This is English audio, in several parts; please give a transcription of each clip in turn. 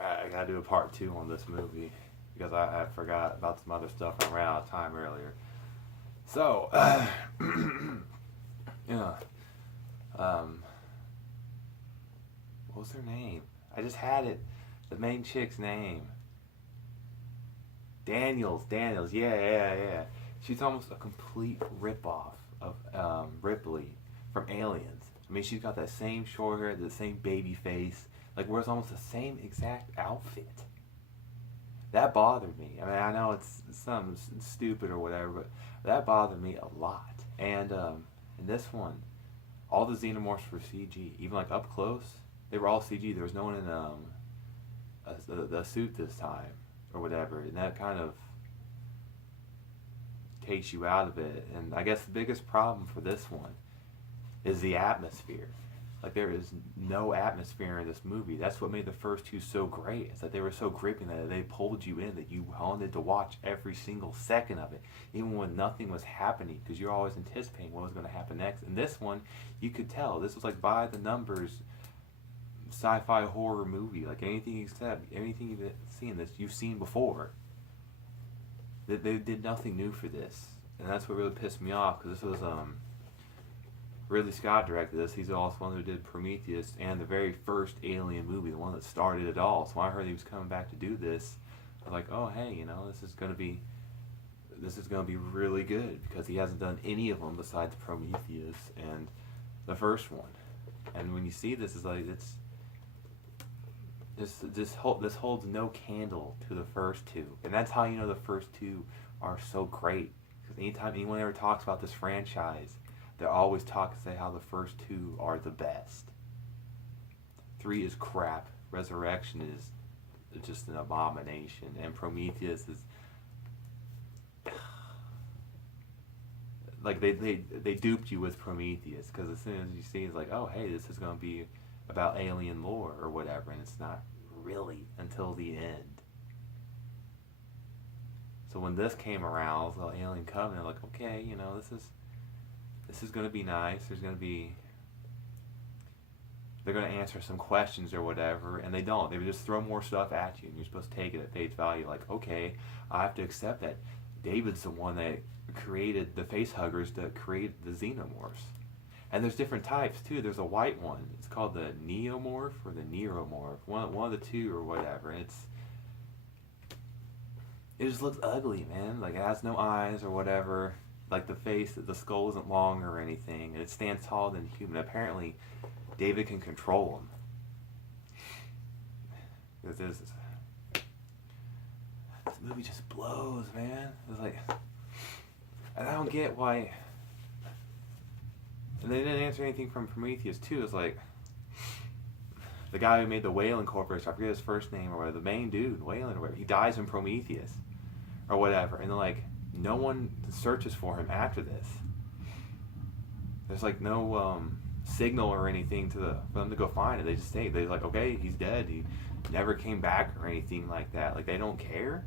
I gotta do a part two on this movie because I forgot about some other stuff and I ran out of time earlier. So, yeah, um, what was her name? I just had it. The main chick's name. Daniels. Daniels. Yeah, yeah, yeah. She's almost a complete ripoff of Ripley from Aliens. I mean, she's got that same short hair, the same baby face. Like, wears almost the same exact outfit. That bothered me. I mean, I know it's something stupid or whatever, but that bothered me a lot. And in this one, all the xenomorphs were CG. Even like up close, they were all CG. There was no one in a suit this time or whatever, and that kind of takes you out of it. And I guess the biggest problem for this one is the atmosphere. Like, there is no atmosphere in this movie. That's what made the first two so great. Is that they were so gripping that they pulled you in, that you wanted to watch every single second of it, even when nothing was happening, because you're always anticipating what was going to happen next. And this one, you could tell this was like by the numbers sci-fi horror movie. Like, anything you've seen this you've seen before. They did nothing new for this, and that's what really pissed me off, because this was Ridley Scott directed this. He's also the one who did Prometheus and the very first Alien movie, the one that started it all. So when I heard he was coming back to do this, I was like, oh hey, this is gonna be really good, because he hasn't done any of them besides Prometheus and the first one. And when you see this, it's like this holds no candle to the first two, and that's how you know the first two are so great. Because anytime anyone ever talks about this franchise, they always say how the first two are the best. 3 is crap. Resurrection is just an abomination, and Prometheus is like they duped you with Prometheus, because as soon as you see it's like, oh hey, this is gonna be about alien lore or whatever, and it's not really until the end. So when this came around, I was like, Alien Covenant, like, okay, this is gonna be nice. They're gonna answer some questions or whatever, and they don't. They just throw more stuff at you, and you're supposed to take it at face value. Like, okay, I have to accept that David's the one that created the face huggers, that created the xenomorphs. And there's different types too. There's a white one. It's called the neomorph or the neuromorph. One of the two or whatever. It just looks ugly, man. Like, it has no eyes or whatever. Like, the skull isn't long or anything, and it stands taller than human. Apparently, David can control him. This movie just blows, man. It's like, and I don't get why. And they didn't answer anything from Prometheus too. It's like the guy who made the Whalen Corporation, I forget his first name or whatever, the main dude, Whalen or whatever, he dies in Prometheus or whatever, and then like no one searches for him after this. There's like no signal or anything for them to go find it. They just say, they're like, okay, he's dead. He never came back or anything like that. Like, they don't care.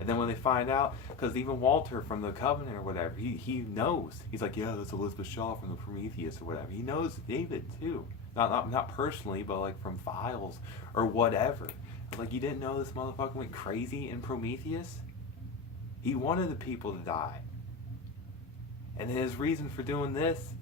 And then when they find out, because even Walter from the Covenant or whatever, he knows. He's like, yeah, that's Elizabeth Shaw from the Prometheus or whatever. He knows David too, not personally, but like from files or whatever. Like, you didn't know this motherfucker went crazy in Prometheus? He wanted the people to die, and his reason for doing this,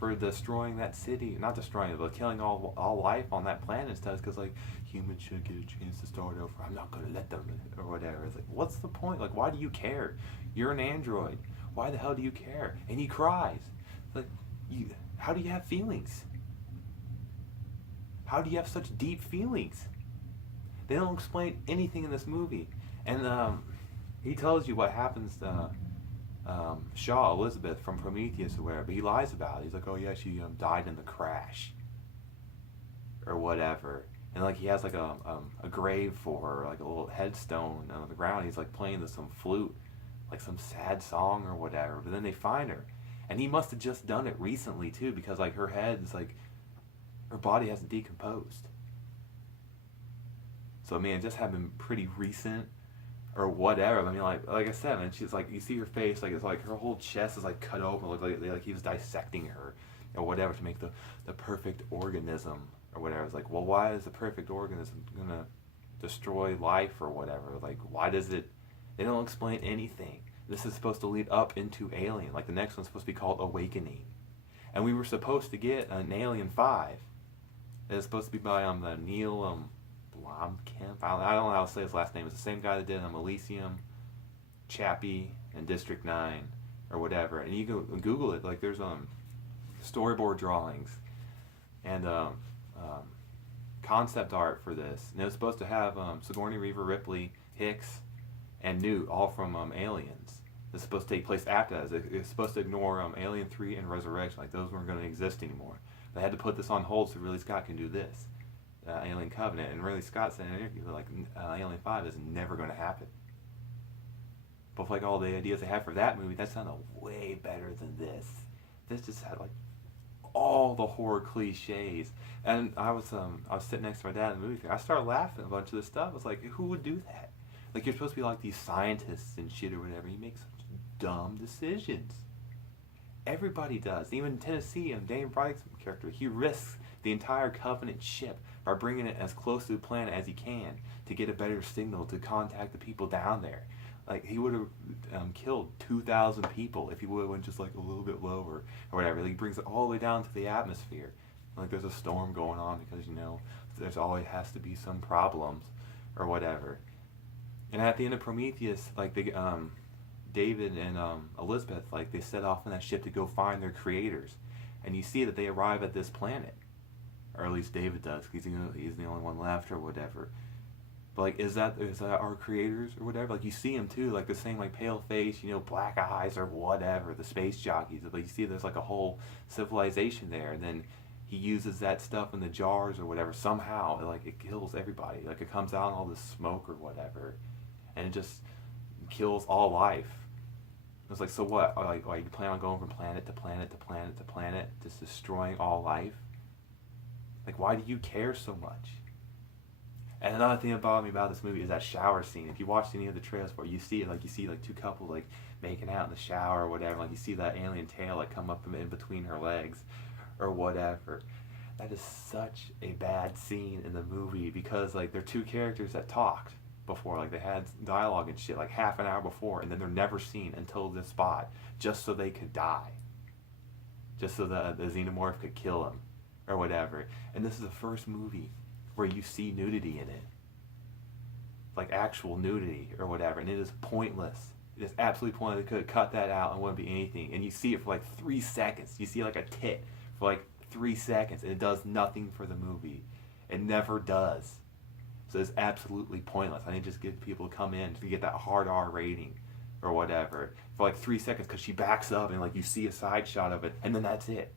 for destroying that city, not destroying it, but killing all life on that planet, is because like, humans should get a chance to start over. I'm not gonna let them, or whatever. It's like, what's the point? Like, why do you care? You're an android. Why the hell do you care? And he cries. Like, how do you have feelings? How do you have such deep feelings? They don't explain anything in this movie, and he tells you what happens to Shaw, Elizabeth from Prometheus or whatever, but he lies about it. He's like, oh yeah, she died in the crash or whatever. And like, he has like a grave for her, like a little headstone on the ground. He's like playing some flute, like some sad song or whatever. But then they find her, and he must have just done it recently too, because like her head's like, her body hasn't decomposed. So I mean, it just happened pretty recent or whatever. I mean, like I said, man, she's like, you see her face, like it's like her whole chest is like cut open, like he was dissecting her or whatever to make the perfect organism or whatever. It's like, well, why is the perfect organism gonna destroy life or whatever? Like, why does it? They don't explain anything. This is supposed to lead up into Alien. Like the next one's supposed to be called Awakening, and we were supposed to get an Alien 5. It's supposed to be by the Neil Blomkamp. I don't know how to say his last name. It's the same guy that did Elysium, Chappie, and District 9 or whatever. And you can Google it. Like there's storyboard drawings and concept art for this. And it was supposed to have Sigourney Weaver, Ripley, Hicks, and Newt, all from Aliens. It's supposed to take place after that. It's supposed to ignore Alien 3 and Resurrection. Like those weren't going to exist anymore. They had to put this on hold so Ridley Scott can do this, Alien Covenant. And Ridley Scott said in an interview like Alien 5 is never going to happen. But like all the ideas they had for that movie, that sounded way better than this. This just had like all the horror cliches. And I was sitting next to my dad in the movie theater. I started laughing at a bunch of this stuff. I was like, who would do that? Like you're supposed to be like these scientists and shit or whatever. You make such dumb decisions. Everybody does. Even Tennessee and Dane Bright's character, he risks the entire Covenant ship by bringing it as close to the planet as he can to get a better signal to contact the people down there. Like he would have killed 2,000 people if he would have went just like a little bit lower or whatever. Like, he brings it all the way down to the atmosphere. Like there's a storm going on because there's always has to be some problems or whatever. And at the end of Prometheus, like they David and Elizabeth, like they set off on that ship to go find their creators, and you see that they arrive at this planet, or at least David does, because he's the only one left or whatever. But like, is that our creators or whatever? Like you see them too, like the same like pale face, black eyes or whatever, the space jockeys. But you see there's like a whole civilization there, and then he uses that stuff in the jars or whatever. Somehow, it kills everybody. Like it comes out in all this smoke or whatever, and it just kills all life. It's like, so what? Like you plan on going from planet to planet to planet to planet, just destroying all life? Like, why do you care so much? And another thing that bothered me about this movie is that shower scene. If you watched any of the trailers for it, you see two couples like making out in the shower or whatever. Like you see that alien tail like come up in between her legs or whatever. That is such a bad scene in the movie because like they're two characters that talked before, like they had dialogue and shit like half an hour before, and then they're never seen until this spot, just so they could die, just so the xenomorph could kill him or whatever. And this is the first movie where you see nudity in it, like actual nudity or whatever, and it is pointless. It is absolutely pointless. They could have cut that out and it wouldn't be anything. And you see it for like 3 seconds. You see like a tit for like 3 seconds, and it does nothing for the movie. It never does. So it's absolutely pointless. I need to just get people to come in to get that hard R rating or whatever for like 3 seconds because she backs up and like you see a side shot of it, and then that's it.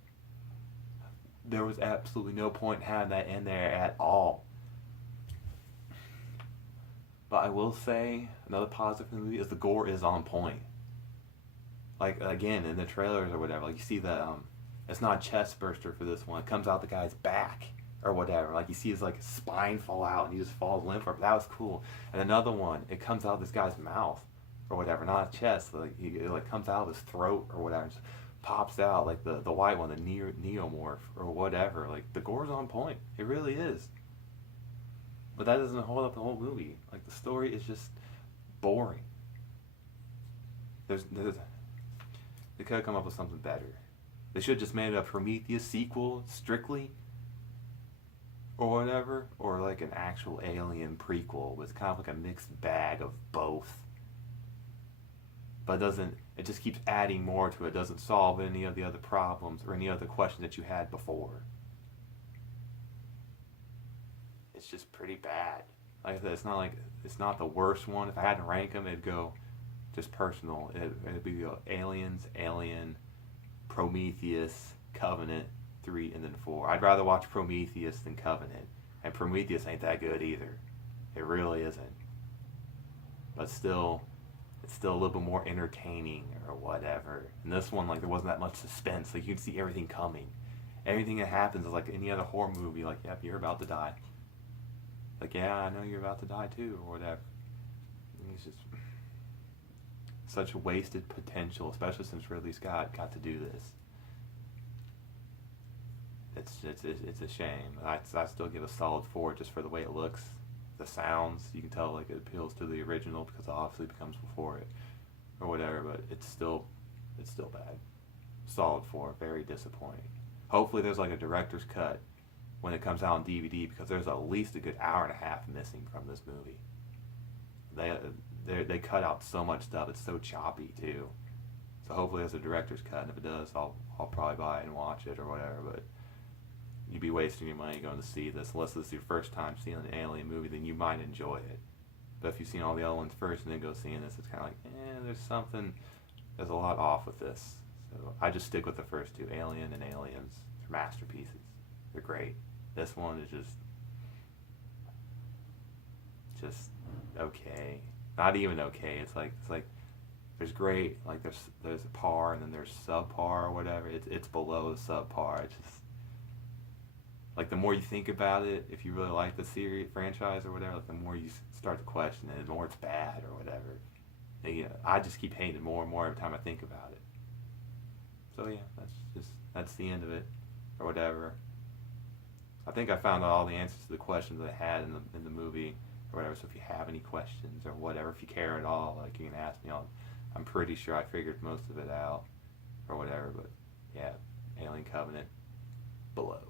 There was absolutely no point in having that in there at all. But I will say another positive in the movie is the gore is on point. Like again in the trailers or whatever, like you see that it's not a chest burster for this one. It comes out the guy's back or whatever. Like you see his like spine fall out and he just falls limp. That was cool. And another one, it comes out this guy's mouth or whatever, not his chest. Like it like comes out of his throat or whatever. Just pops out like the white one, the neomorph or whatever. Like the gore's on point. It really is. But that doesn't hold up the whole movie. Like the story is just boring. They could have come up with something better. They should have just made a Prometheus sequel strictly or whatever, or like an actual Alien prequel with kind of like a mixed bag of both. But it just keeps adding more to it. It doesn't solve any of the other problems or any other questions that you had before. It's just pretty bad. Like I said, it's not the worst one. If I had to rank them, it'd go just personal. It'd be Aliens, Alien, Prometheus, Covenant, 3, and then 4. I'd rather watch Prometheus than Covenant. And Prometheus ain't that good either. It really isn't. But still, it's still a little bit more entertaining or whatever. And this one, like, there wasn't that much suspense. Like, you could see everything coming. Everything that happens is like any other horror movie. Like, yep, you're about to die. Like, yeah, I know you're about to die too, or whatever. And it's just such a wasted potential, especially since Ridley Scott got to do this. It's a shame. I still give a solid 4 just for the way it looks, the sounds. You can tell like it appeals to the original because it obviously comes before it or whatever. But it's still bad. Solid 4. Very disappointing. Hopefully there's like a director's cut when it comes out on DVD because there's at least a good hour and a half missing from this movie. They cut out so much stuff. It's so choppy too. So hopefully there's a director's cut, and if it does, I'll probably buy it and watch it or whatever. But you'd be wasting your money going to see this unless this is your first time seeing an Alien movie. Then you might enjoy it. But if you've seen all the other ones first and then go seeing this, it's kind of like, there's a lot off with this. So I just stick with the first two, Alien and Aliens. They're masterpieces. They're great. This one is just okay. Not even okay. It's like there's great, like there's a par and then there's subpar or whatever. It's below the subpar. It's just like the more you think about it, if you really like the series franchise or whatever, like the more you start to question it, the more it's bad or whatever. And, I just keep hating it more and more every time I think about it. So yeah, that's the end of it or whatever. I think I found out all the answers to the questions I had in the movie or whatever. So if you have any questions or whatever, if you care at all, like you can ask me. I'm pretty sure I figured most of it out or whatever. But yeah, Alien Covenant below.